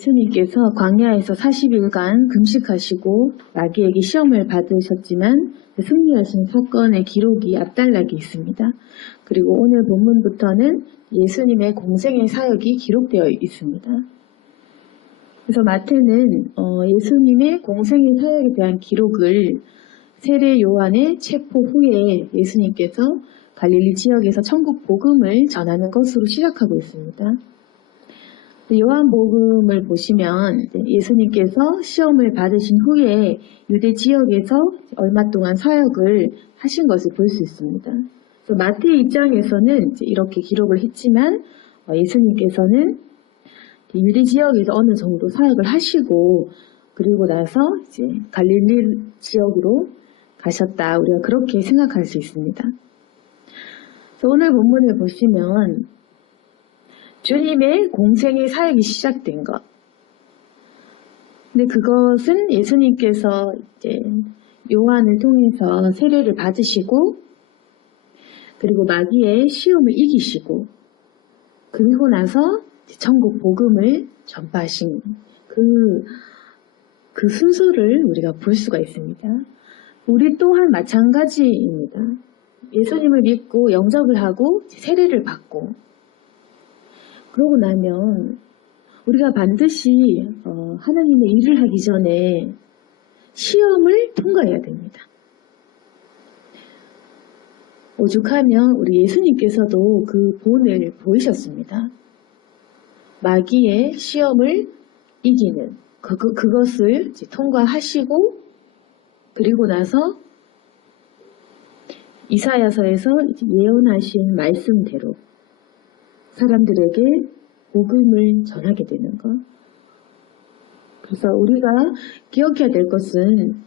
예수님께서 광야에서 40일간 금식하시고 마귀에게 시험을 받으셨지만 승리하신 사건의 기록이 앞달락에 있습니다. 그리고 오늘 본문부터는 예수님의 공생의 사역이 기록되어 있습니다. 그래서 마태는 예수님의 공생의 사역에 대한 기록을 세례 요한의 체포 후에 예수님께서 갈릴리 지역에서 천국 복음을 전하는 것으로 시작하고 있습니다. 요한복음을 보시면 예수님께서 시험을 받으신 후에 유대 지역에서 얼마 동안 사역을 하신 것을 볼 수 있습니다. 그래서 마태의 입장에서는 이렇게 기록을 했지만 예수님께서는 유대 지역에서 어느 정도 사역을 하시고 그리고 나서 이제 갈릴리 지역으로 가셨다. 우리가 그렇게 생각할 수 있습니다. 그래서 오늘 본문을 보시면 주님의 공생의 사역이 시작된 것. 근데 그것은 예수님께서 이제 요한을 통해서 세례를 받으시고 그리고 마귀의 시험을 이기시고 그리고 나서 천국 복음을 전파하신 그 순서를 우리가 볼 수가 있습니다. 우리 또한 마찬가지입니다. 예수님을 믿고 영접을 하고 세례를 받고 그러고 나면 우리가 반드시 하나님의 일을 하기 전에 시험을 통과해야 됩니다. 오죽하면 우리 예수님께서도 그 본을 보이셨습니다. 마귀의 시험을 이기는 그것을 통과하시고 그리고 나서 이사야서에서 예언하신 말씀대로 사람들에게 복음을 전하게 되는 것. 그래서 우리가 기억해야 될 것은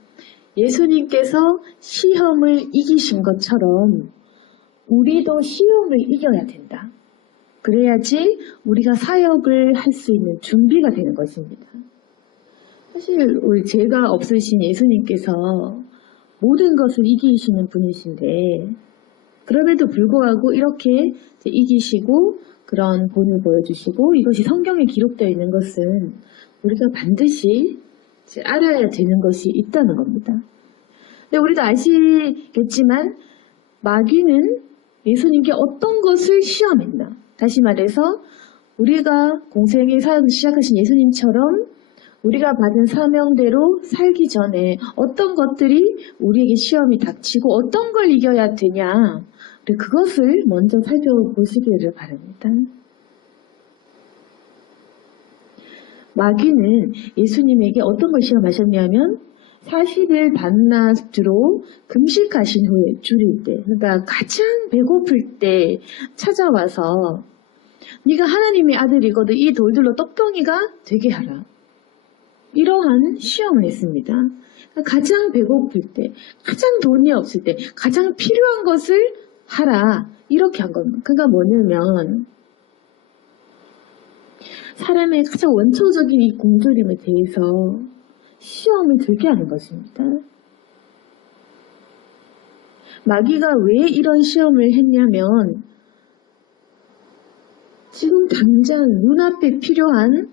예수님께서 시험을 이기신 것처럼 우리도 시험을 이겨야 된다. 그래야지 우리가 사역을 할 수 있는 준비가 되는 것입니다. 사실 우리 죄가 없으신 예수님께서 모든 것을 이기시는 분이신데 그럼에도 불구하고 이렇게 이기시고 그런 본을 보여주시고 이것이 성경에 기록되어 있는 것은 우리가 반드시 알아야 되는 것이 있다는 겁니다. 근데 우리도 아시겠지만 마귀는 예수님께 어떤 것을 시험했나. 다시 말해서 우리가 공생의 사역을 시작하신 예수님처럼 우리가 받은 사명대로 살기 전에 어떤 것들이 우리에게 시험이 닥치고 어떤 걸 이겨야 되냐. 그것을 먼저 살펴보시기를 바랍니다. 마귀는 예수님에게 어떤 걸 시험하셨냐면 40일 밤낮으로 금식하신 후에 줄일 때, 그러니까 가장 배고플 때 찾아와서 네가 하나님의 아들이거든 이 돌들로 떡덩이가 되게 하라. 이러한 시험을 했습니다. 가장 배고플 때, 가장 돈이 없을 때, 가장 필요한 것을 하라. 이렇게 한 겁니다. 그러니까 뭐냐면 사람의 가장 원초적인 이 굶주림에 대해서 시험을 들게 하는 것입니다. 마귀가 왜 이런 시험을 했냐면 지금 당장 눈앞에 필요한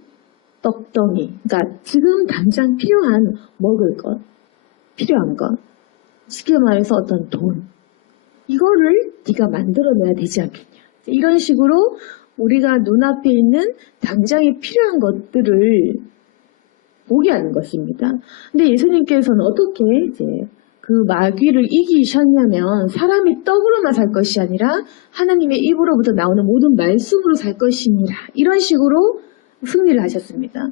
떡덩이, 그러니까 지금 당장 필요한 먹을 것, 필요한 것, 쉽게 말해서 어떤 돈, 이거를 네가 만들어내야 되지 않겠냐. 이런 식으로 우리가 눈앞에 있는 당장에 필요한 것들을 보게 하는 것입니다. 근데 예수님께서는 어떻게 이제 그 마귀를 이기셨냐면 사람이 떡으로만 살 것이 아니라 하나님의 입으로부터 나오는 모든 말씀으로 살 것이니라. 이런 식으로 승리를 하셨습니다.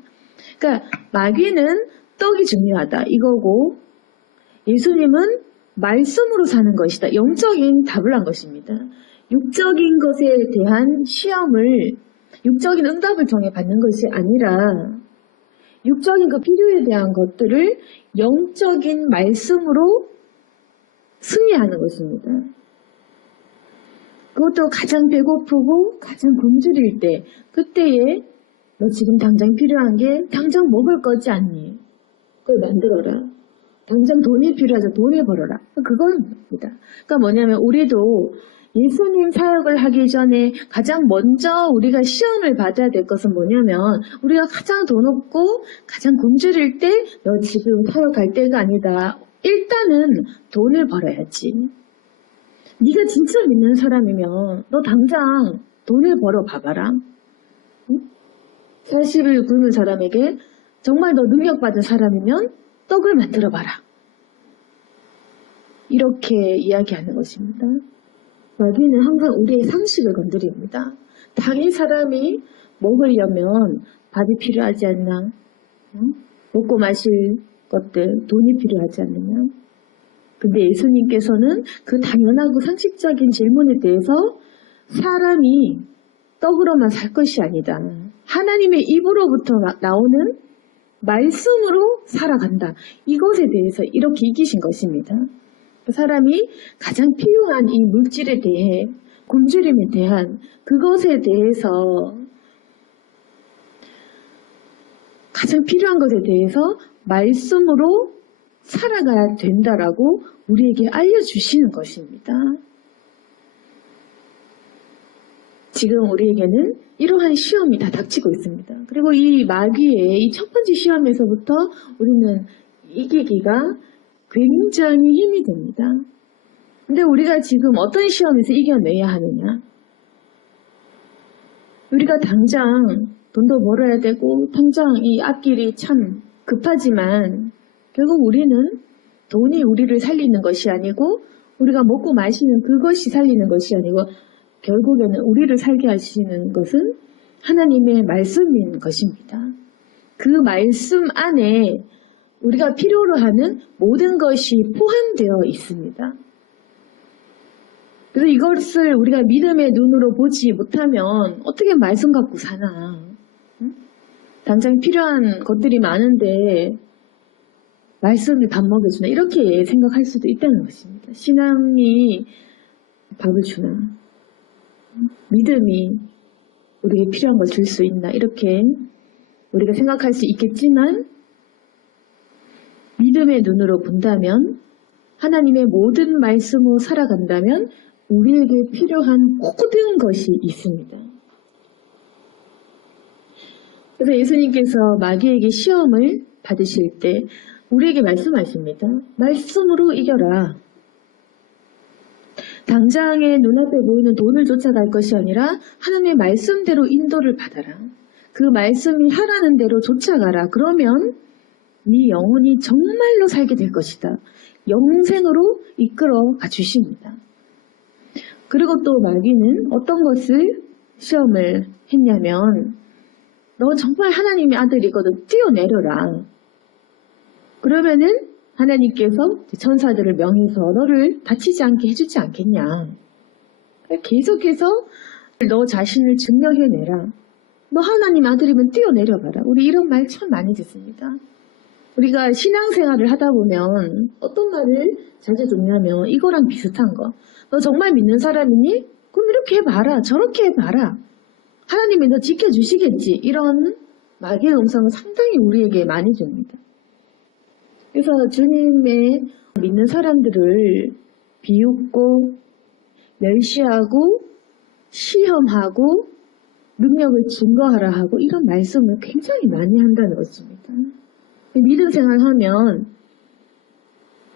그러니까 마귀는 떡이 중요하다 이거고 예수님은 말씀으로 사는 것이다. 영적인 답을 한 것입니다. 육적인 것에 대한 시험을 육적인 응답을 통해 받는 것이 아니라 육적인 그 필요에 대한 것들을 영적인 말씀으로 승리하는 것입니다. 그것도 가장 배고프고 가장 굶주릴 때 그때에 너 지금 당장 필요한 게 당장 먹을 거지 않니? 그걸 만들어라. 당장 돈이 필요하죠. 돈을 벌어라. 그겁니다. 그러니까 뭐냐면 우리도 예수님 사역을 하기 전에 가장 먼저 우리가 시험을 받아야 될 것은 뭐냐면 우리가 가장 돈 없고 가장 굶주릴 때 너 지금 사역할 때가 아니다. 일단은 돈을 벌어야지. 네가 진짜 믿는 사람이면 너 당장 돈을 벌어 봐봐라. 응? 40일 굶은 사람에게 정말 너 능력받은 사람이면 떡을 만들어 봐라. 이렇게 이야기하는 것입니다. 마귀는 항상 우리의 상식을 건드립니다. 당연히 사람이 먹으려면 밥이 필요하지 않나? 응? 먹고 마실 것들, 돈이 필요하지 않느냐? 근데 예수님께서는 그 당연하고 상식적인 질문에 대해서 사람이 떡으로만 살 것이 아니다. 하나님의 입으로부터 나오는 말씀으로 살아간다. 이것에 대해서 이렇게 이기신 것입니다. 사람이 가장 필요한 이 물질에 대해, 굶주림에 대한 그것에 대해서 가장 필요한 것에 대해서 말씀으로 살아가야 된다라고 우리에게 알려주시는 것입니다. 지금 우리에게는 이러한 시험이 다 닥치고 있습니다. 그리고 이 마귀의 이 첫 번째 시험에서부터 우리는 이기기가 굉장히 힘이 듭니다. 근데 우리가 지금 어떤 시험에서 이겨내야 하느냐? 우리가 당장 돈도 벌어야 되고 당장 이 앞길이 참 급하지만 결국 우리는 돈이 우리를 살리는 것이 아니고 우리가 먹고 마시는 그것이 살리는 것이 아니고 결국에는 우리를 살게 하시는 것은 하나님의 말씀인 것입니다. 그 말씀 안에 우리가 필요로 하는 모든 것이 포함되어 있습니다. 그래서 이것을 우리가 믿음의 눈으로 보지 못하면 어떻게 말씀 갖고 사나? 응? 당장 필요한 것들이 많은데 말씀이 밥 먹여주나? 이렇게 생각할 수도 있다는 것입니다. 신앙이 밥을 주나? 믿음이 우리에게 필요한 걸 줄 수 있나? 이렇게 우리가 생각할 수 있겠지만 믿음의 눈으로 본다면 하나님의 모든 말씀으로 살아간다면 우리에게 필요한 모든 것이 있습니다. 그래서 예수님께서 마귀에게 시험을 받으실 때 우리에게 말씀하십니다. 말씀으로 이겨라. 당장의 눈앞에 보이는 돈을 쫓아갈 것이 아니라 하나님의 말씀대로 인도를 받아라. 그 말씀이 하라는 대로 쫓아가라. 그러면 네 영혼이 정말로 살게 될 것이다. 영생으로 이끌어가 주십니다. 그리고 또 마귀는 어떤 것을 시험을 했냐면 너 정말 하나님의 아들이거든. 뛰어내려라. 그러면은 하나님께서 천사들을 명해서 너를 다치지 않게 해주지 않겠냐. 계속해서 너 자신을 증명해내라. 너 하나님 아들이면 뛰어내려봐라. 우리 이런 말 참 많이 듣습니다. 우리가 신앙생활을 하다 보면 어떤 말을 자주 듣냐면 이거랑 비슷한 거. 너 정말 믿는 사람이니? 그럼 이렇게 해봐라. 저렇게 해봐라. 하나님이 너 지켜주시겠지. 이런 마귀의 음성은 상당히 우리에게 많이 줍니다. 그래서 주님의 믿는 사람들을 비웃고 멸시하고 시험하고 능력을 증거하라 하고 이런 말씀을 굉장히 많이 한다는 것입니다. 믿음 생활하면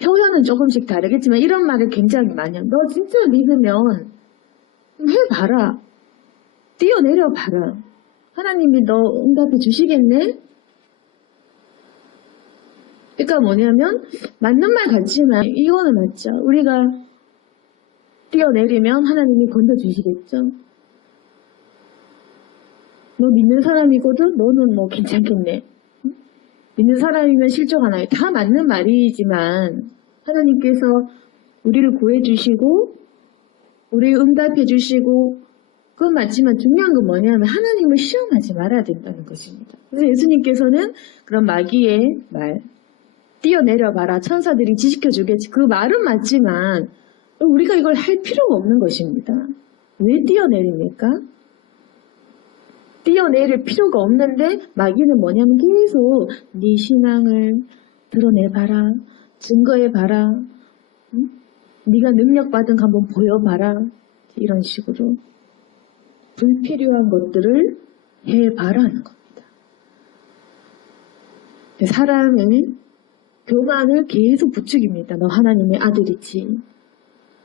표현은 조금씩 다르겠지만 이런 말을 굉장히 많이 합니다. 너 진짜 믿으면 해봐라. 뛰어내려봐라. 하나님이 너 응답해 주시겠네? 그러니까 뭐냐면 맞는 말 같지만 이거는 맞죠. 우리가 뛰어내리면 하나님이 건져주시겠죠. 너 믿는 사람이거든? 너는 뭐 괜찮겠네. 믿는 사람이면 실족 안 하요. 다 맞는 말이지만 하나님께서 우리를 구해주시고 우리를 응답해주시고 그건 맞지만 중요한 건 뭐냐면 하나님을 시험하지 말아야 된다는 것입니다. 그래서 예수님께서는 그런 마귀의 말 뛰어내려봐라. 천사들이 지식해주겠지. 그 말은 맞지만 우리가 이걸 할 필요가 없는 것입니다. 왜 뛰어내립니까? 뛰어내릴 필요가 없는데 마귀는 뭐냐면 계속 네 신앙을 드러내봐라. 증거해봐라. 응? 네가 능력받은 거 한번 보여봐라. 이런 식으로 불필요한 것들을 해봐라는 겁니다. 사람은 교만을 계속 부추깁니다. 너 하나님의 아들이지.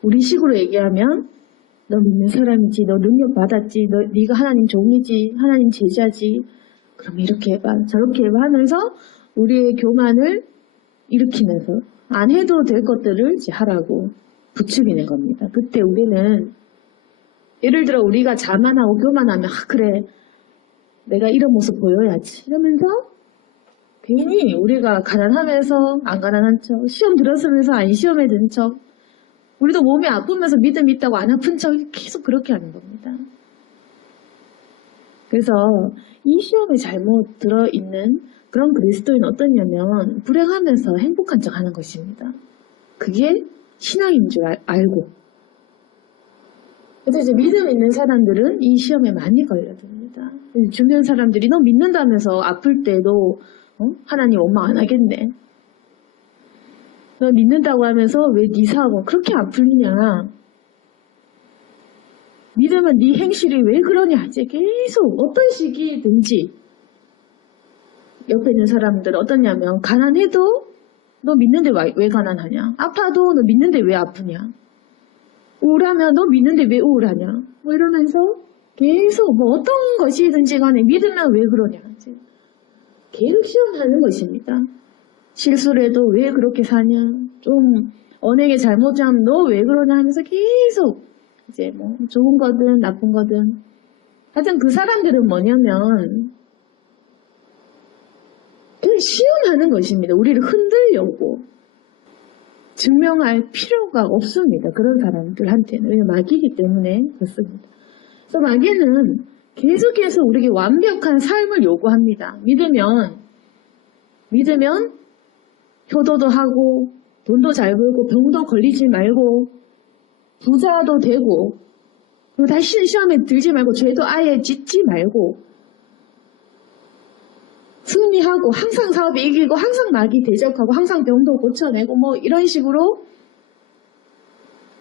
우리 식으로 얘기하면 너 믿는 사람이지. 너 능력 받았지. 네가 하나님 종이지. 하나님 제자지. 그럼 이렇게 해봐. 저렇게 해봐 하면서 우리의 교만을 일으키면서 안 해도 될 것들을 이제 하라고 부추기는 겁니다. 그때 우리는 예를 들어 우리가 자만하고 교만하면 그래 내가 이런 모습 보여야지 이러면서 괜히 우리가 가난하면서 안 가난한 척, 시험 들었으면서 안 시험에 든 척, 우리도 몸이 아프면서 믿음 있다고 안 아픈 척 계속 그렇게 하는 겁니다. 그래서 이 시험에 잘못 들어있는 그런 그리스도인은 어떠냐면 불행하면서 행복한 척 하는 것입니다. 그게 신앙인 줄 알고. 그래서 이제 믿음 있는 사람들은 이 시험에 많이 걸려듭니다. 주변 사람들이 너 믿는다면서 아플 때도 하나님 원망 안 하겠네. 너 믿는다고 하면서 왜 네 사고 그렇게 안 풀리냐. 믿으면 네 행실이 왜 그러냐. 이제 계속 어떤 시기든지 옆에 있는 사람들은 어떠냐면 가난해도 너 믿는데 왜 가난하냐. 아파도 너 믿는데 왜 아프냐. 우울하면 너 믿는데 왜 우울하냐. 뭐 이러면서 계속 뭐 어떤 것이든지 간에 믿으면 왜 그러냐. 이제 계속 시험하는 것입니다. 실수를 해도 왜 그렇게 사냐. 좀 언행에 잘못하면 너 왜 그러냐 하면서 계속 이제 뭐 좋은 거든 나쁜 거든 하여튼 그 사람들은 뭐냐면 그냥 시험하는 것입니다. 우리를 흔들려고 증명할 필요가 없습니다. 그런 사람들한테는. 왜냐면 마귀이기 때문에 그렇습니다. 그래서 마귀는 계속해서 우리에게 완벽한 삶을 요구합니다. 믿으면 효도도 하고 돈도 잘 벌고 병도 걸리지 말고 부자도 되고 그리고 다시 시험에 들지 말고 죄도 아예 짓지 말고 승리하고 항상 사업에 이기고 항상 마귀 대적하고 항상 병도 고쳐내고 뭐 이런 식으로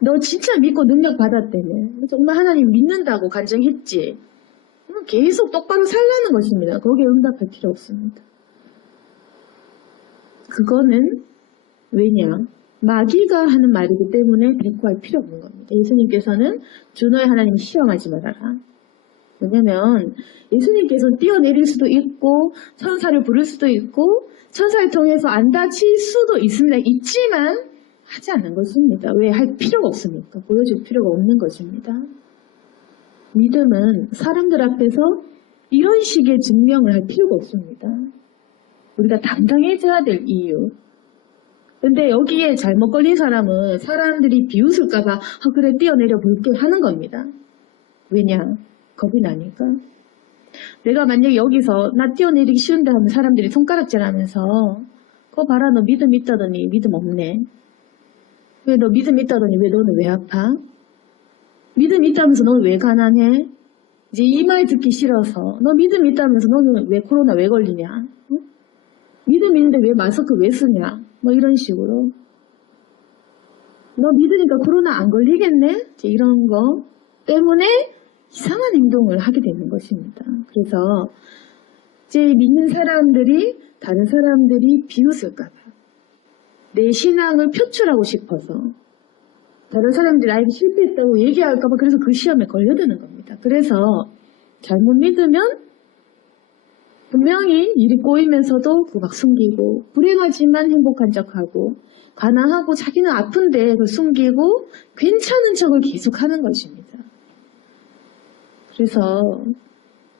너 진짜 믿고 능력 받았다며 정말 하나님 믿는다고 간증했지. 계속 똑바로 살라는 것입니다. 거기에 응답할 필요 없습니다. 그거는 왜냐? 마귀가 하는 말이기 때문에 대꾸할 필요 없는 겁니다. 예수님께서는 주 너의 하나님 시험하지 말아라. 왜냐면 예수님께서 뛰어내릴 수도 있고 천사를 부를 수도 있고 천사를 통해서 안 다칠 수도 있지만 하지 않는 것입니다. 왜 할 필요가 없습니까? 보여줄 필요가 없는 것입니다. 믿음은 사람들 앞에서 이런 식의 증명을 할 필요가 없습니다. 우리가 당당해져야 될 이유. 근데 여기에 잘못 걸린 사람은 사람들이 비웃을까봐 그래 뛰어내려 볼게 하는 겁니다. 왜냐? 겁이 나니까. 내가 만약에 여기서 나 뛰어내리기 쉬운데 하면 사람들이 손가락질 하면서 그거 봐라 너 믿음 있다더니 믿음 없네. 왜 너 믿음 있다더니 왜 너는 왜 아파? 믿음 있다면서 너는 왜 가난해? 이제 이 말 듣기 싫어서 너 믿음 있다면서 너는 왜 코로나 왜 걸리냐? 응? 믿음 있는데 왜 마스크 왜 쓰냐? 뭐 이런 식으로 너 믿으니까 코로나 안 걸리겠네? 이제 이런 거 때문에 이상한 행동을 하게 되는 것입니다. 그래서 이제 믿는 사람들이 다른 사람들이 비웃을까봐 내 신앙을 표출하고 싶어서 다른 사람들이 나에게 실패했다고 얘기할까봐 그래서 그 시험에 걸려드는 겁니다. 그래서 잘못 믿으면 분명히 일이 꼬이면서도 그거 막 숨기고 불행하지만 행복한 척하고 가난하고 자기는 아픈데 그걸 숨기고 괜찮은 척을 계속하는 것입니다. 그래서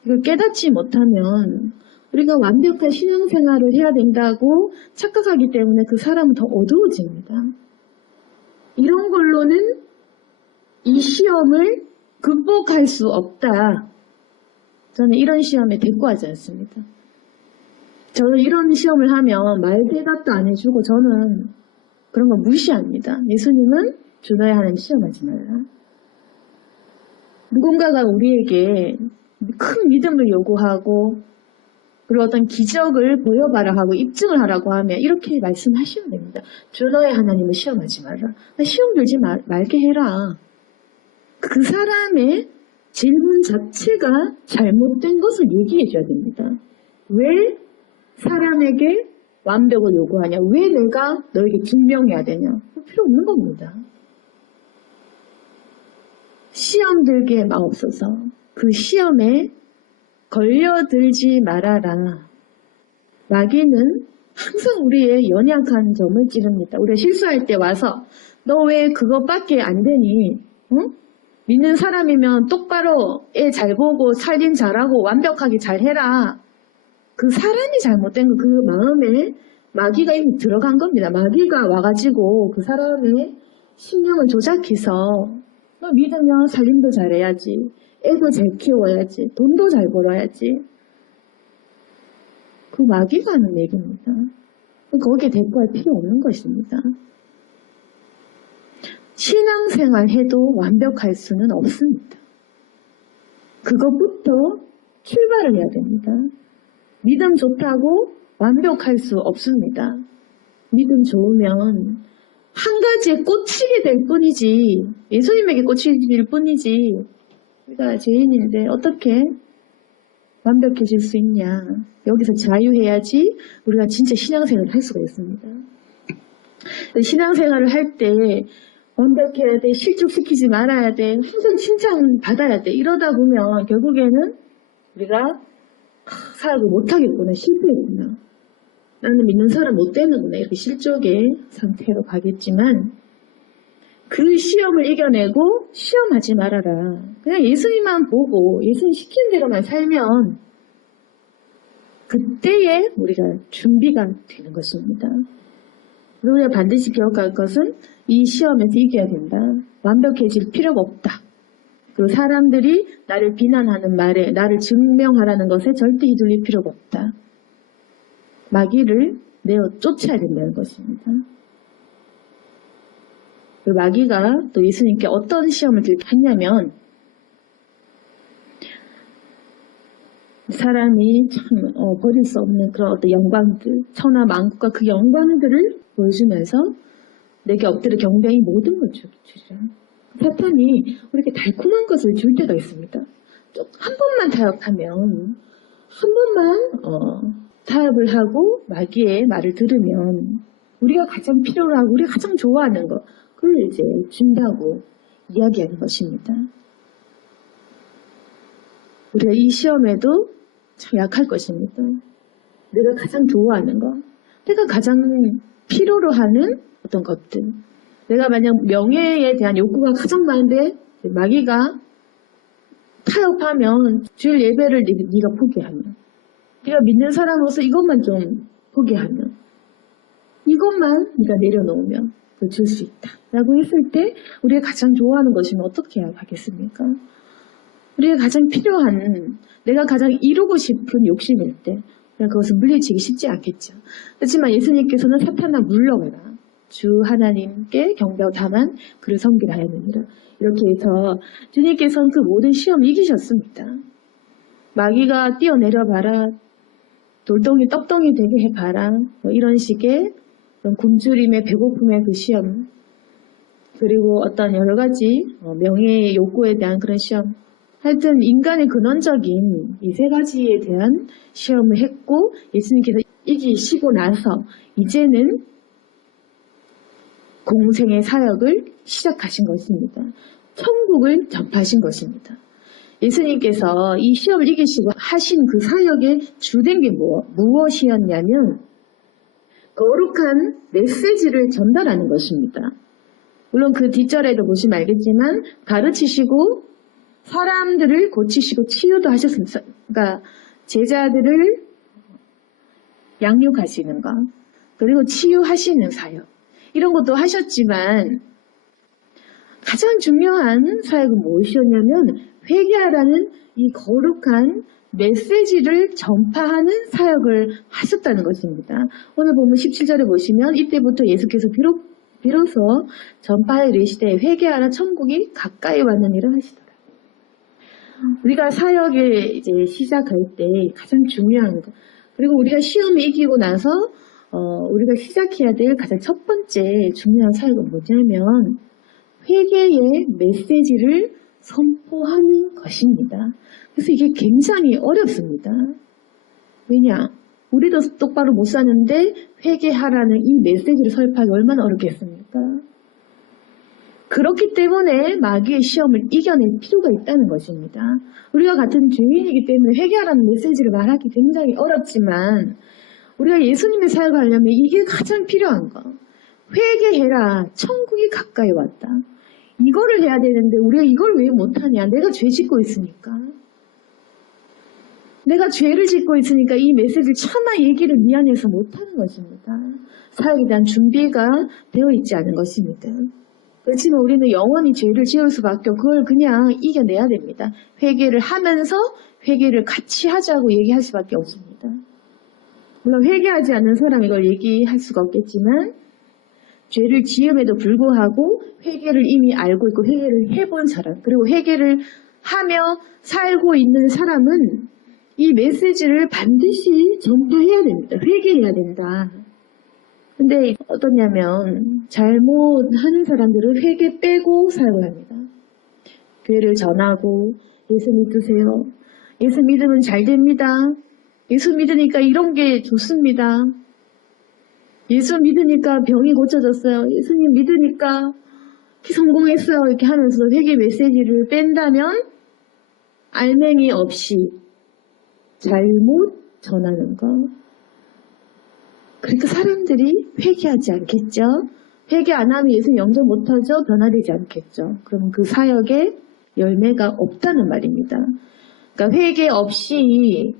이걸 깨닫지 못하면 우리가 완벽한 신앙생활을 해야 된다고 착각하기 때문에 그 사람은 더 어두워집니다. 이런 걸로는 이 시험을 극복할 수 없다. 저는 이런 시험에 대꾸하지 않습니다. 저는 이런 시험을 하면 말 대답도 안 해주고 저는 그런 거 무시합니다. 예수님은 주 너의 하나님 시험하지 말라. 누군가가 우리에게 큰 믿음을 요구하고 그리고 어떤 기적을 보여봐라 하고 입증을 하라고 하면 이렇게 말씀하시면 됩니다. 주 너의 하나님을 시험하지 말라. 시험 들지 말게 해라. 그 사람의 질문 자체가 잘못된 것을 얘기해 줘야 됩니다. 왜 사람에게 완벽을 요구하냐? 왜 내가 너에게 증명해야 되냐? 필요 없는 겁니다. 시험 들게 마옵소서. 그 시험에 걸려들지 말아라. 마귀는 항상 우리의 연약한 점을 찌릅니다. 우리가 실수할 때 와서 너 왜 그것밖에 안 되니? 응? 믿는 사람이면 똑바로 애 잘 보고 살림 잘하고 완벽하게 잘해라. 그 사람이 잘못된 거, 그 마음에 마귀가 이미 들어간 겁니다. 마귀가 와가지고 그 사람의 심령을 조작해서 너 믿으면 살림도 잘해야지, 애도 잘 키워야지, 돈도 잘 벌어야지. 그 마귀가 하는 얘기입니다. 거기에 대꾸할 필요 없는 것입니다. 신앙생활 해도 완벽할 수는 없습니다. 그것부터 출발을 해야 됩니다. 믿음 좋다고 완벽할 수 없습니다. 믿음 좋으면 한 가지에 꽂히게 될 뿐이지, 예수님에게 꽂힐 뿐이지, 우리가 죄인인데 어떻게 완벽해질 수 있냐. 여기서 자유해야지 우리가 진짜 신앙생활을 할 수가 있습니다. 신앙생활을 할 때 완벽해야 돼, 실족시키지 말아야 돼, 항상 칭찬받아야 돼. 이러다 보면 결국에는 우리가 사역을 못하겠구나, 실패했구나. 나는 믿는 사람 못 되는구나, 이렇게 실족의 상태로 가겠지만, 그 시험을 이겨내고 시험하지 말아라. 그냥 예수님만 보고 예수님 시키는 대로만 살면 그때에 우리가 준비가 되는 것입니다. 우리가 반드시 기억할 것은 이 시험에서 이겨야 된다. 완벽해질 필요가 없다. 그리고 사람들이 나를 비난하는 말에, 나를 증명하라는 것에 절대 휘둘릴 필요가 없다. 마귀를 내어 쫓아야 된다는 것입니다. 그 마귀가 또 예수님께 어떤 시험을 했냐면, 사람이 참 버릴 수 없는 그런 어떤 영광들, 천하 만국과 그 영광들을 보여주면서 내게 엎드려 경배히 모든 걸 주리라. 사탄이 우리에게 달콤한 것을 줄 때가 있습니다. 한 번만 타협하면, 한 번만 타협을 하고 마귀의 말을 들으면 우리가 가장 필요로 하고 우리가 가장 좋아하는 것, 그걸 이제 준다고 이야기하는 것입니다. 우리가 이 시험에도 참 약할 것입니다. 내가 가장 좋아하는 것, 내가 가장 필요로 하는 어떤 것들. 내가 만약 명예에 대한 욕구가 가장 많은데 마귀가 타협하면 주일 예배를 네가 포기하면, 네가 믿는 사람으로서 이것만 좀 포기하면, 이것만 네가 내려놓으면 줄 수 있다 라고 했을 때 우리가 가장 좋아하는 것이면 어떻게 하겠습니까? 우리가 가장 필요한, 내가 가장 이루고 싶은 욕심일 때 그것을 물리치기 쉽지 않겠죠. 그렇지만 예수님께서는 사탄아 물러가라, 주 하나님께 경배하고 다만 그를 섬기라 하느니라. 이렇게 해서 주님께서는 그 모든 시험 이기셨습니다. 마귀가 뛰어내려봐라, 돌덩이 떡덩이 되게 해봐라, 이런 식의 굶주림의 배고픔의 그 시험, 그리고 어떤 여러 가지 명예의 욕구에 대한 그런 시험, 하여튼 인간의 근원적인 이 세 가지에 대한 시험을 했고, 예수님께서 이기시고 나서 이제는 공생의 사역을 시작하신 것입니다. 천국을 전파하신 것입니다. 예수님께서 이 시험을 이기시고 하신 그 사역의 주된 게 무엇이었냐면 거룩한 메시지를 전달하는 것입니다. 물론 그 뒷절에도 보시면 알겠지만 가르치시고 사람들을 고치시고 치유도 하셨습니다. 그러니까 제자들을 양육하시는 것, 그리고 치유하시는 사역, 이런 것도 하셨지만 가장 중요한 사역은 무엇이었냐면 회개하라는 이 거룩한 메시지를 전파하는 사역을 하셨다는 것입니다. 오늘 보면 17절에 보시면 이때부터 예수께서 비로소 전파에 이르시되 회개하라 천국이 가까이 왔느니라 하시더라. 우리가 사역에 이제 시작할 때 가장 중요한 것, 그리고 우리가 시험에 이기고 나서 우리가 시작해야 될 가장 첫 번째 중요한 사역은 뭐냐면 회개의 메시지를 선포하는 것입니다. 그래서 이게 굉장히 어렵습니다. 왜냐? 우리도 똑바로 못 사는데 회개하라는 이 메시지를 설파하기 얼마나 어렵겠습니까? 그렇기 때문에 마귀의 시험을 이겨낼 필요가 있다는 것입니다. 우리가 같은 죄인이기 때문에 회개하라는 메시지를 말하기 굉장히 어렵지만 우리가 예수님의 사역을 하려면 이게 가장 필요한 거. 회개해라. 천국이 가까이 왔다. 이거를 해야 되는데 우리가 이걸 왜 못하냐. 내가 죄 짓고 있으니까. 내가 죄를 짓고 있으니까 이 메시지를 차마 얘기를 미안해서 못하는 것입니다. 사역에 대한 준비가 되어 있지 않은 것입니다. 그렇지만 우리는 영원히 죄를 지을 수밖에 없고 그걸 그냥 이겨내야 됩니다. 회개를 하면서 회개를 같이 하자고 얘기할 수밖에 없습니다. 물론 회개하지 않는 사람이 이걸 얘기할 수가 없겠지만 죄를 지음에도 불구하고 회개를 이미 알고 있고 회개를 해본 사람 그리고 회개를 하며 살고 있는 사람은 이 메시지를 반드시 전파해야 됩니다. 회개해야 된다. 근데 어떠냐면 잘못하는 사람들은 회개 빼고 살고 합니다. 교회를 전하고 예수 믿으세요. 예수 믿으면 잘 됩니다. 예수 믿으니까 이런 게 좋습니다. 예수 믿으니까 병이 고쳐졌어요. 예수님 믿으니까 성공했어요. 이렇게 하면서 회개 메시지를 뺀다면 알맹이 없이 잘못 전하는 거. 그러니까 사람들이 회개하지 않겠죠. 회개 안 하면 예수님 영접 못하죠. 변화되지 않겠죠. 그러면 그 사역에 열매가 없다는 말입니다. 그러니까 회개 없이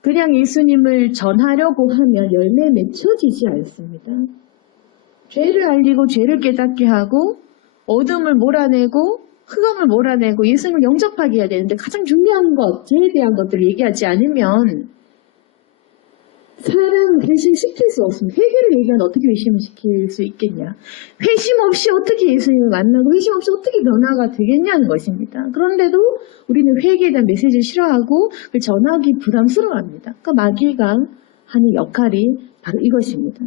그냥 예수님을 전하려고 하면 열매에 맺혀지지 않습니다. 죄를 알리고 죄를 깨닫게 하고 어둠을 몰아내고 흑암을 몰아내고 예수님을 영접하게 해야 되는데 가장 중요한 것, 죄에 대한 것들을 얘기하지 않으면 사람 회심시킬 수 없습니다. 회개를 얘기하면 어떻게 회심을 시킬 수 있겠냐. 회심 없이 어떻게 예수님을 만나고 회심 없이 어떻게 변화가 되겠냐는 것입니다. 그런데도 우리는 회개에 대한 메시지를 싫어하고 그걸 전하기 부담스러워합니다. 그러니까 마귀가 하는 역할이 바로 이것입니다.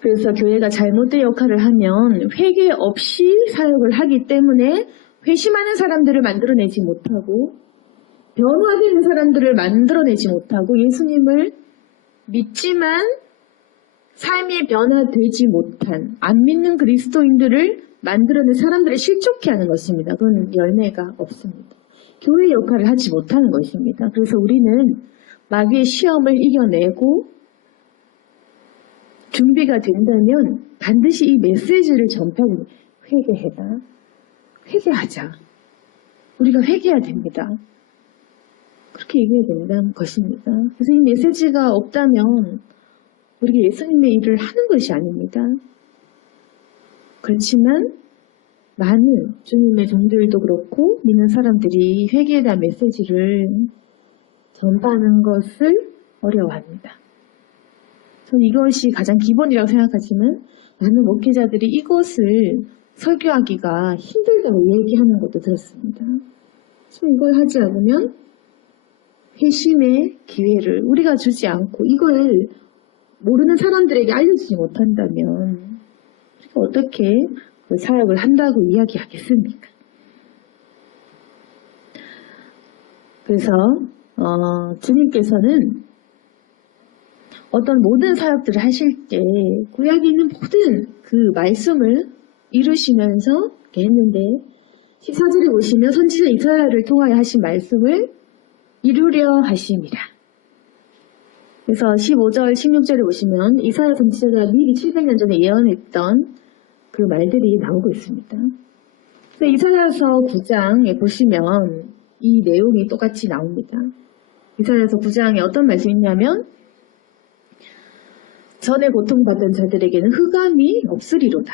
그래서 교회가 잘못된 역할을 하면 회개 없이 사역을 하기 때문에 회심하는 사람들을 만들어내지 못하고 변화되는 사람들을 만들어내지 못하고 예수님을 믿지만 삶이 변화되지 못한 안 믿는 그리스도인들을 만들어낸 사람들을 실족해 하는 것입니다. 그건 열매가 없습니다. 교회 역할을 하지 못하는 것입니다. 그래서 우리는 마귀의 시험을 이겨내고 준비가 된다면 반드시 이 메시지를 전파하는 회개해라. 회개하자. 우리가 회개해야 됩니다. 그렇게 얘기해야 된다는 것입니다. 그래서 이 메시지가 없다면 우리가 예수님의 일을 하는 것이 아닙니다. 그렇지만 많은 주님의 종들도 그렇고 믿는 사람들이 회개에 대한 메시지를 전파하는 것을 어려워합니다. 저는 이것이 가장 기본이라고 생각하지만 많은 목회자들이 이것을 설교하기가 힘들다고 얘기하는 것도 들었습니다. 그래서 이걸 하지 않으면 회심의 기회를 우리가 주지 않고 이걸 모르는 사람들에게 알려주지 못한다면 우리가 어떻게 그 사역을 한다고 이야기하겠습니까? 그래서 주님께서는 어떤 모든 사역들을 하실 때 구약에 있는 모든 그 말씀을 이루시면서 했는데 14절에 보시면 선지자 이사야를 통하여 하신 말씀을 이루려 하심이라. 그래서 15절, 16절에 보시면 이사야 선지자가 미리 700년 전에 예언했던 그 말들이 나오고 있습니다. 그래서 이사야서 9장에 보시면 이 내용이 똑같이 나옵니다. 이사야서 9장에 어떤 말씀이 있냐면 전에 고통받던 자들에게는 흑암이 없으리로다.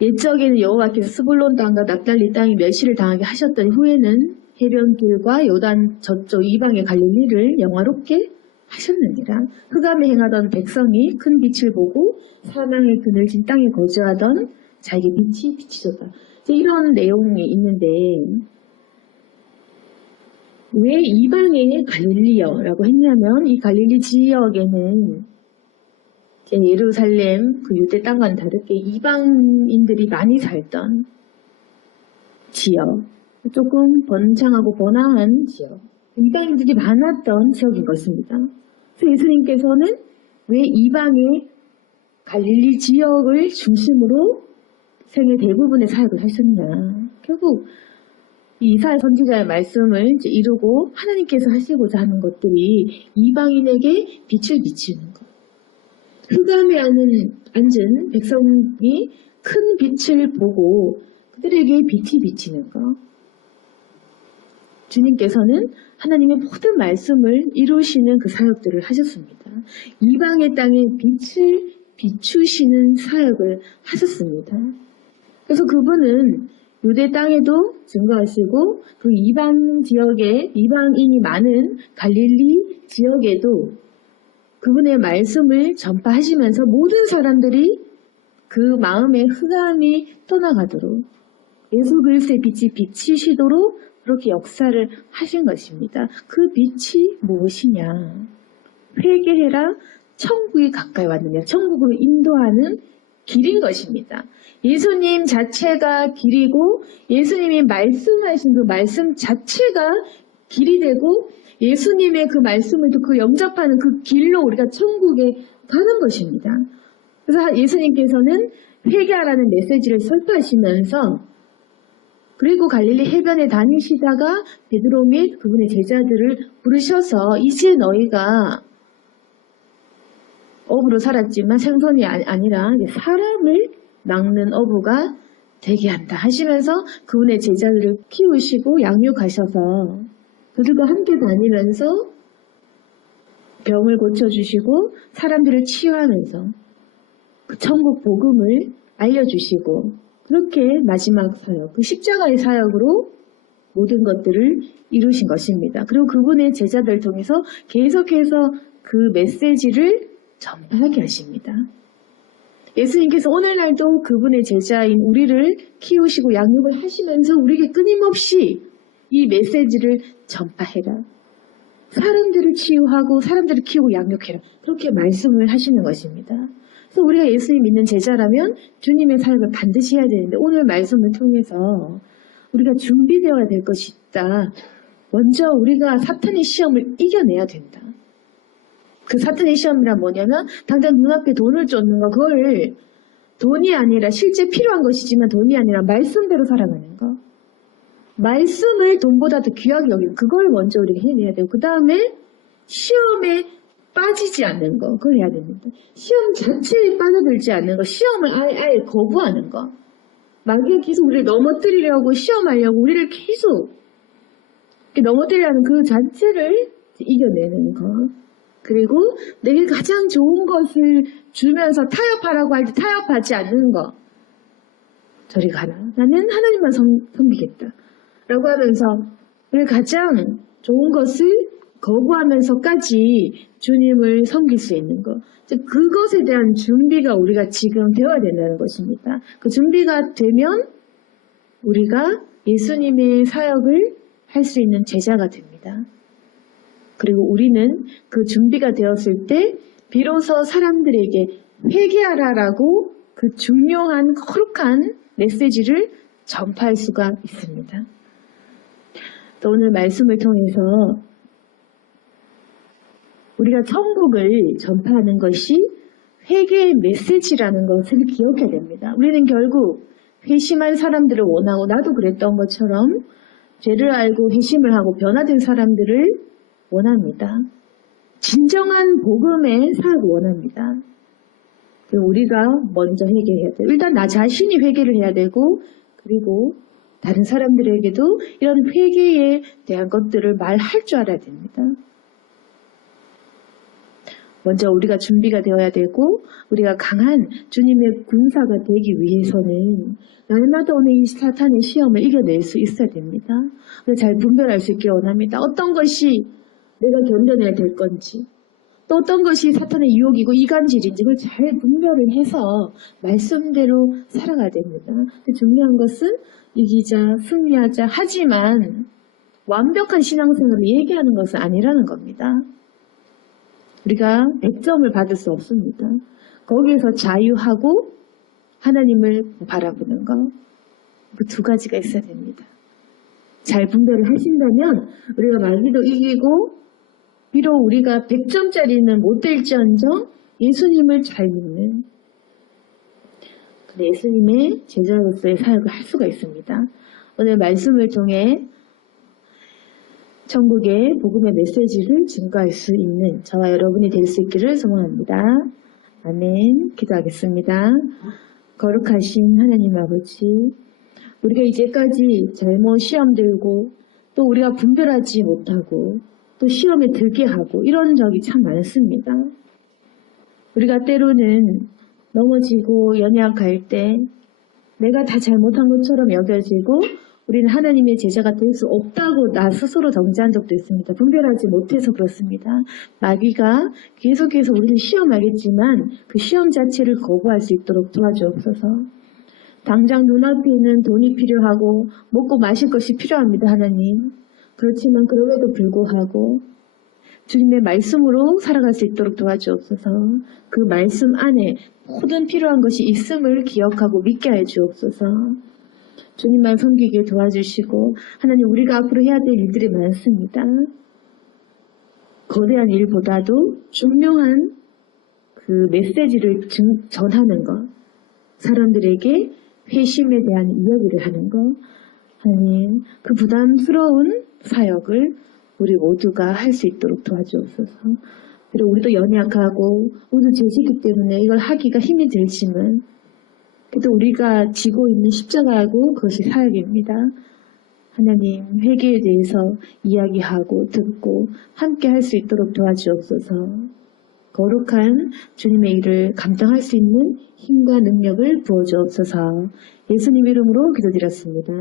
옛적에는 여호와께서 스불론 땅과 납달리 땅이 멸시를 당하게 하셨던 후에는 해변길과 요단 저쪽 이방의 갈릴리를 영화롭게 하셨느니라. 흑암에 행하던 백성이 큰 빛을 보고 사망의 그늘진 땅에 거주하던 자에게 빛이 비치셨다. 이런 내용이 있는데 왜 이방의 갈릴리여라고 했냐면 이 갈릴리 지역에는 예루살렘 그 유대 땅과는 다르게 이방인들이 많이 살던 지역, 조금 번창하고 번화한 지역, 이방인들이 많았던 지역인 것입니다. 그래서 예수님께서는 왜 이방의 갈릴리 지역을 중심으로 생애 대부분의 사역을 하셨냐. 결국 이 이사야 선지자의 말씀을 이제 이루고 하나님께서 하시고자 하는 것들이 이방인에게 빛을 비치는 것. 흑암에 앉은 백성이 큰 빛을 보고 그들에게 빛이 비치는 것. 주님께서는 하나님의 모든 말씀을 이루시는 그 사역들을 하셨습니다. 이방의 땅에 빛을 비추시는 사역을 하셨습니다. 그래서 그분은 유대 땅에도 증거하시고 그 이방 지역에 이방인이 많은 갈릴리 지역에도 그분의 말씀을 전파하시면서 모든 사람들이 그 마음의 흑암이 떠나가도록 예수 그리스도의 빛이 비치시도록 그렇게 역사를 하신 것입니다. 그 빛이 무엇이냐? 회개해라, 천국이 가까이 왔느냐? 천국으로 인도하는 길인 것입니다. 예수님 자체가 길이고 예수님이 말씀하신 그 말씀 자체가 길이 되고 예수님의 그 말씀을 또 그 영접하는 그 길로 우리가 천국에 가는 것입니다. 그래서 예수님께서는 회개하라는 메시지를 설파하시면서 그리고 갈릴리 해변에 다니시다가 베드로 및 그분의 제자들을 부르셔서 이제 너희가 어부로 살았지만 생선이 아니라 사람을 낚는 어부가 되게 한다 하시면서 그분의 제자들을 키우시고 양육하셔서 그들과 함께 다니면서 병을 고쳐주시고 사람들을 치유하면서 그 천국 복음을 알려주시고 그렇게 마지막 사역, 그 십자가의 사역으로 모든 것들을 이루신 것입니다. 그리고 그분의 제자들을 통해서 계속해서 그 메시지를 전파하게 하십니다. 예수님께서 오늘날도 그분의 제자인 우리를 키우시고 양육을 하시면서 우리에게 끊임없이 이 메시지를 전파해라. 사람들을 치유하고 사람들을 키우고 양육해라. 그렇게 말씀을 하시는 것입니다. 그래서 우리가 예수님 믿는 제자라면 주님의 사역을 반드시 해야 되는데 오늘 말씀을 통해서 우리가 준비되어야 될 것이 있다. 먼저 우리가 사탄의 시험을 이겨내야 된다. 그 사탄의 시험이란 뭐냐면 당장 눈앞에 돈을 쫓는 거 그걸 돈이 아니라 실제 필요한 것이지만 돈이 아니라 말씀대로 살아가는 거. 말씀을 돈보다 더 귀하게 여기는 그걸 먼저 우리가 해내야 되고 그 다음에 시험에 빠지지 않는 거 그걸 해야 됩니다. 시험 자체에 빠져들지 않는 거 시험을 아예 거부하는 거 마귀가 계속 우리를 넘어뜨리려고 시험하려고 우리를 계속 넘어뜨리려는 그 자체를 이겨내는 거 그리고 내게 가장 좋은 것을 주면서 타협하라고 할 때 타협하지 않는 거 저리 가라 나는 하나님만 섬기겠다 라고 하면서 우리 가장 좋은 것을 거부하면서까지 주님을 섬길 수 있는 것. 즉 그것에 대한 준비가 우리가 지금 되어야 된다는 것입니다. 그 준비가 되면 우리가 예수님의 사역을 할 수 있는 제자가 됩니다. 그리고 우리는 그 준비가 되었을 때 비로소 사람들에게 회개하라라고 그 중요한 거룩한 메시지를 전파할 수가 있습니다. 또 오늘 말씀을 통해서 우리가 천국을 전파하는 것이 회개의 메시지라는 것을 기억해야 됩니다. 우리는 결국 회심한 사람들을 원하고 나도 그랬던 것처럼 죄를 알고 회심을 하고 변화된 사람들을 원합니다. 진정한 복음의 사역을 원합니다. 우리가 먼저 회개해야 돼요. 일단 나 자신이 회개를 해야 되고 그리고 다른 사람들에게도 이런 회개에 대한 것들을 말할 줄 알아야 됩니다. 먼저 우리가 준비가 되어야 되고 우리가 강한 주님의 군사가 되기 위해서는 날마다 오는 이 사탄의 시험을 이겨낼 수 있어야 됩니다. 잘 분별할 수 있기를 원합니다. 어떤 것이 내가 견뎌내야 될 건지 또 어떤 것이 사탄의 유혹이고 이간질인지 그걸 잘 분별을 해서 말씀대로 살아가야 됩니다. 중요한 것은 이기자 승리하자 하지만 완벽한 신앙생활을 얘기하는 것은 아니라는 겁니다. 우리가 100점을 받을 수 없습니다. 거기에서 자유하고 하나님을 바라보는 것. 그 두 가지가 있어야 됩니다. 잘 분별을 하신다면 우리가 마귀도 이기고 비록 우리가 100점짜리는 못 될지언정 예수님을 잘 믿는 예수님의 제자로서의 사역을 할 수가 있습니다. 오늘 말씀을 통해 천국의 복음의 메시지를 증거할 수 있는 저와 여러분이 될 수 있기를 소망합니다. 아멘. 기도하겠습니다. 거룩하신 하나님 아버지, 우리가 이제까지 잘못 시험 들고 또 우리가 분별하지 못하고 또 시험에 들게 하고 이런 적이 참 많습니다. 우리가 때로는 넘어지고 연약할 때 내가 다 잘못한 것처럼 여겨지고 우리는 하나님의 제자가 될 수 없다고 나 스스로 정지한 적도 있습니다. 분별하지 못해서 그렇습니다. 마귀가 계속해서 우리를 시험하겠지만 그 시험 자체를 거부할 수 있도록 도와주옵소서. 당장 눈앞에 있는 돈이 필요하고 먹고 마실 것이 필요합니다. 하나님. 그렇지만 그럼에도 불구하고 주님의 말씀으로 살아갈 수 있도록 도와주옵소서. 그 말씀 안에 모든 필요한 것이 있음을 기억하고 믿게 해 주옵소서. 주님만 섬기게 도와주시고 하나님 우리가 앞으로 해야 될 일들이 많습니다. 거대한 일보다도 중요한 그 메시지를 전하는 것, 사람들에게 회심에 대한 이야기를 하는 것, 하나님 그 부담스러운 사역을 우리 모두가 할 수 있도록 도와주옵소서. 그리고 우리도 연약하고 우리도 죄지기 때문에 이걸 하기가 힘이 들지만 그래도 우리가 지고 있는 십자가하고 그것이 사역입니다. 하나님 회개에 대해서 이야기하고 듣고 함께 할 수 있도록 도와주옵소서. 거룩한 주님의 일을 감당할 수 있는 힘과 능력을 부어주옵소서. 예수님 이름으로 기도드렸습니다.